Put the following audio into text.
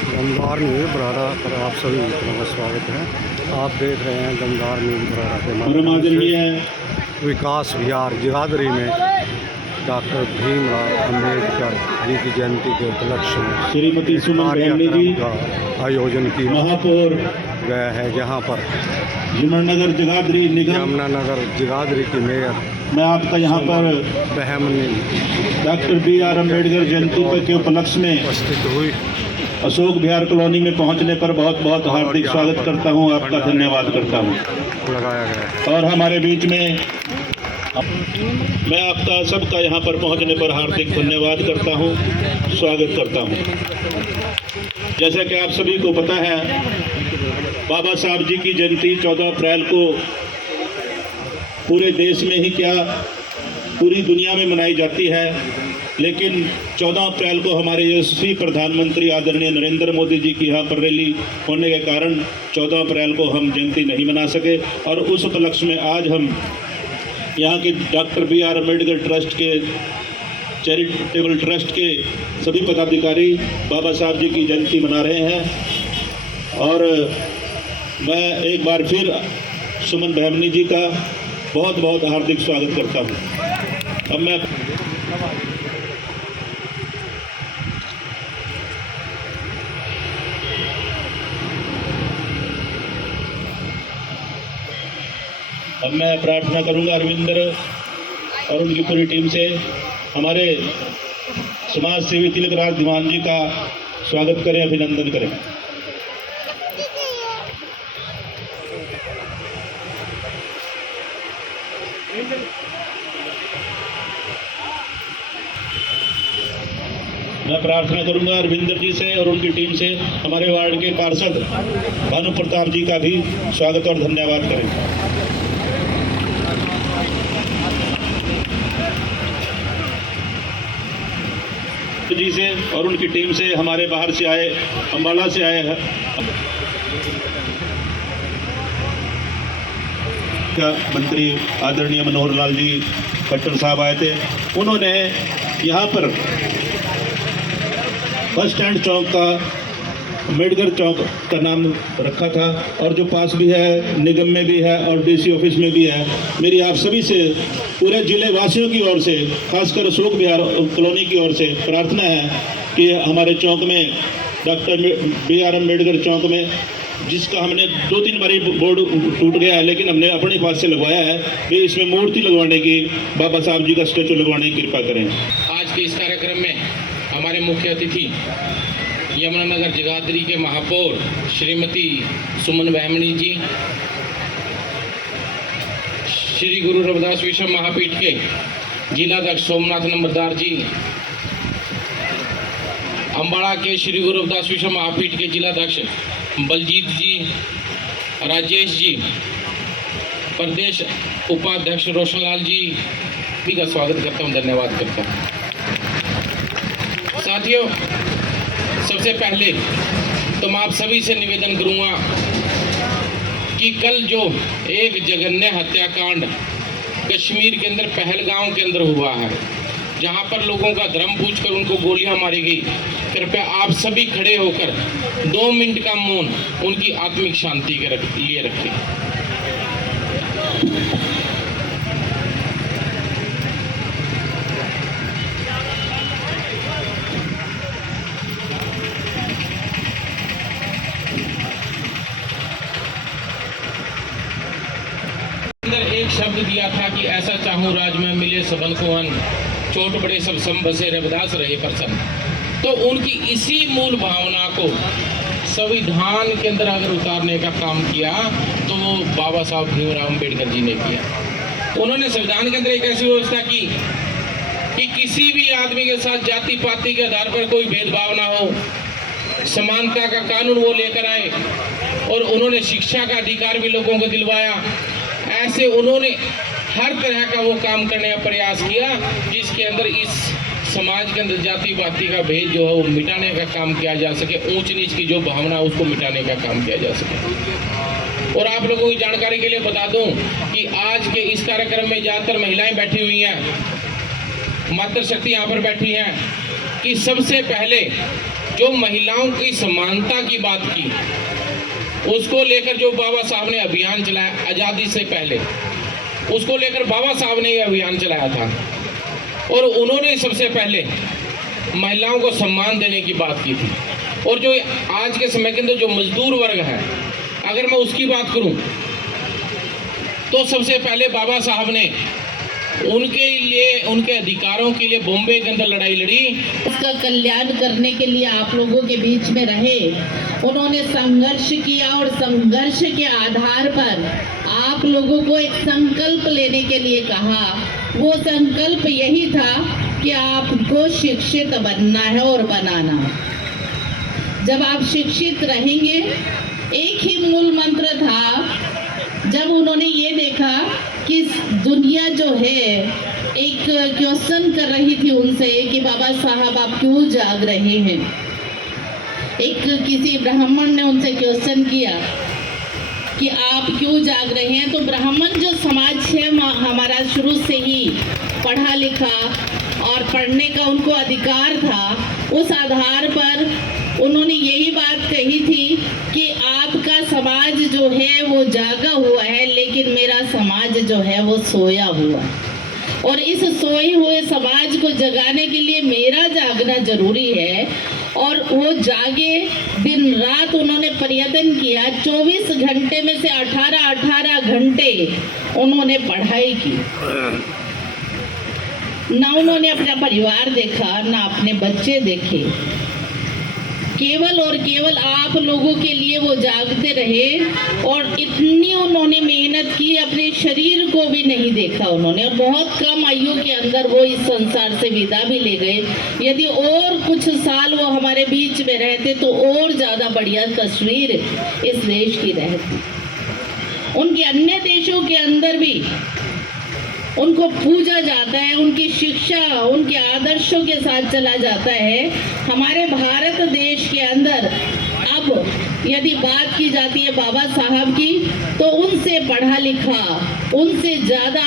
गंगार न्यूज़ बराड़ा पर आप सभी का स्वागत है। आप देख रहे हैं गंगार न्यूज़ बराड़ा के माध्यम से विकास विहार जगाधरी में डॉक्टर भीमराव अम्बेडकर जी की जयंती के उपलक्ष्य में श्रीमती सुमन बहमनी जी का आयोजन किया महापौर गया है, जहां पर यमुनानगर जगाधरी निगम यमुनानगर जगाधरी की मेयर मैं आपका यहाँ पर बहमनी डॉक्टर B.R. अम्बेडकर जयंती के उपलक्ष्य में उपस्थित हुई। अशोक विहार कॉलोनी में पहुँचने पर बहुत बहुत हार्दिक स्वागत करता हूँ, आपका धन्यवाद करता हूँ। लगाया गया है और हमारे बीच में मैं आपका सबका यहाँ पर पहुँचने पर हार्दिक धन्यवाद करता हूँ, स्वागत करता हूँ। जैसा कि आप सभी को पता है, बाबा साहब जी की जयंती 14 अप्रैल को पूरे देश में ही क्या पूरी दुनिया में मनाई जाती है, लेकिन 14 अप्रैल को हमारे यशस्वी प्रधानमंत्री आदरणीय नरेंद्र मोदी जी की यहाँ पर रैली होने के कारण 14 अप्रैल को हम जयंती नहीं मना सके। और उस उपलक्ष्य में आज हम यहाँ के डॉक्टर B.R. अम्बेडकर ट्रस्ट के चैरिटेबल ट्रस्ट के सभी पदाधिकारी बाबा साहब जी की जयंती मना रहे हैं। और मैं एक बार फिर सुमन बहमनी जी का बहुत बहुत हार्दिक स्वागत करता हूँ। अब मैं प्रार्थना करूंगा अरविंदर और उनकी पूरी टीम से हमारे समाज सेवी तिलकराज दीवान जी का स्वागत करें, अभिनंदन करें। मैं प्रार्थना करूंगा अरविंदर जी से और उनकी टीम से हमारे वार्ड के पार्षद भानु प्रताप जी का भी स्वागत और धन्यवाद करें। जी से और उनकी टीम से हमारे बाहर से आए, अम्बाला से आए हैं मंत्री आदरणीय मनोहर लाल जी खट्टर साहब आए थे। उन्होंने यहाँ पर बस स्टैंड चौक का अम्बेडकर चौक का नाम रखा था, और जो पास भी है निगम में भी है और DC ऑफिस में भी है। मेरी आप सभी से पूरे जिले वासियों की ओर से, खासकर अशोक विहार कॉलोनी की ओर से प्रार्थना है कि हमारे चौक में डॉक्टर B.R. अम्बेडकर चौक में, जिसका हमने 2-3 बारी बोर्ड टूट गया है, लेकिन हमने अपने पास से लगवाया है कि इसमें मूर्ति लगवाने की, बाबा साहब जी का स्टैचू लगवाने की कृपा करें। आज के इस कार्यक्रम में हमारे मुख्य अतिथि यमुनानगर जगाधरी के महापौर श्रीमती सुमन बहमनी जी, श्री गुरु रविदास विश्व महापीठ के जिलाध्यक्ष सोमनाथ नंबरदार जी, अम्बाड़ा के श्री गुरु रविदास विश्व महापीठ के जिलाध्यक्ष बलजीत जी, राजेश जी, प्रदेश उपाध्यक्ष रोशनलाल जी भी का स्वागत करता हूँ, धन्यवाद करता हूँ। साथियों, सबसे पहले तो मैं आप सभी से निवेदन करूंगा कि कल जो एक जघन्य हत्याकांड कश्मीर के अंदर पहलगांव के अंदर हुआ है, जहां पर लोगों का धर्म पूछकर उनको गोलियां मारी गई, कृपया आप सभी खड़े होकर 2 मिनट का मौन उनकी आत्मिक शांति के लिए रखें। एक शब्द दिया था कि ऐसा चाहूं राज में मिले सबन को अन, छोट बड़े सब सम बसे रविदास रहे प्रसन्न। तो उनकी इसी मूल भावना को संविधान के अंदर अगर उतारने का काम किया तो वो बाबा साहब भीमराव अम्बेडकर जी ने किया। उन्होंने संविधान के अंदर एक ऐसी व्यवस्था की कि किसी भी आदमी के साथ जाति पाति के आधार पर कोई भेदभाव ना हो, समानता का कानून वो लेकर आए, और उन्होंने शिक्षा का अधिकार भी लोगों को दिलवाया। ऐसे उन्होंने हर तरह का वो काम करने का प्रयास किया जिसके अंदर इस समाज के अंदर जाति पाति का भेद जो है वो मिटाने का काम किया जा सके, ऊंच नीच की जो भावना उसको मिटाने का काम किया जा सके। और आप लोगों की जानकारी के लिए बता दूं कि आज के इस कार्यक्रम में ज़्यादातर महिलाएं बैठी हुई हैं, मातृशक्ति यहाँ पर बैठी हैं, कि सबसे पहले जो महिलाओं की समानता की बात की, उसको लेकर जो बाबा साहब ने अभियान चलाया आज़ादी से पहले, उसको लेकर बाबा साहब ने ये अभियान चलाया था। और उन्होंने सबसे पहले महिलाओं को सम्मान देने की बात की थी। और जो आज के समय के अंदर जो मजदूर वर्ग है, अगर मैं उसकी बात करूं तो सबसे पहले बाबा साहब ने उनके लिए, उनके अधिकारों के लिए बॉम्बे के अंदर लड़ाई लड़ी। उसका कल्याण करने के लिए आप लोगों के बीच में रहे, उन्होंने संघर्ष किया और संघर्ष के आधार पर आप लोगों को एक संकल्प लेने के लिए कहा। वो संकल्प यही था कि आपको शिक्षित बनना है और बनाना। जब आप शिक्षित रहेंगे, एक ही मूल मंत्र था। जब उन्होंने ये देखा कि दुनिया जो है एक क्वेश्चन कर रही थी उनसे कि बाबा साहब आप क्यों जाग रहे हैं। एक किसी ब्राह्मण ने उनसे क्वेश्चन किया कि आप क्यों जाग रहे हैं। तो ब्राह्मण जो समाज है हमारा शुरू से ही पढ़ा लिखा और पढ़ने का उनको अधिकार था, उस आधार पर उन्होंने यही बात कही थी कि आपका समाज जो है वो जागा हुआ है, लेकिन मेरा समाज जो है वो सोया हुआ है। और इस सोए हुए समाज को जगाने के लिए मेरा जागना जरूरी है। और वो जागे, दिन रात उन्होंने प्रयत्न किया। 24 घंटे में से 18 घंटे उन्होंने पढ़ाई की। ना उन्होंने अपना परिवार देखा, ना अपने बच्चे देखे, केवल और केवल आप लोगों के लिए वो जागते रहे। और इतनी उन्होंने मेहनत की, अपने शरीर को भी नहीं देखा उन्होंने। और बहुत कम आयु के अंदर वो इस संसार से विदा भी ले गए। यदि और कुछ साल वो हमारे बीच में रहते तो और ज़्यादा बढ़िया तस्वीर इस देश की रहती। उनके अन्य देशों के अंदर भी उनको पूजा जाता है, उनकी शिक्षा, उनके आदर्शों के साथ चला जाता है। हमारे भारत देश के अंदर अब यदि बात की जाती है बाबा साहब की, तो उनसे पढ़ा लिखा, उनसे ज़्यादा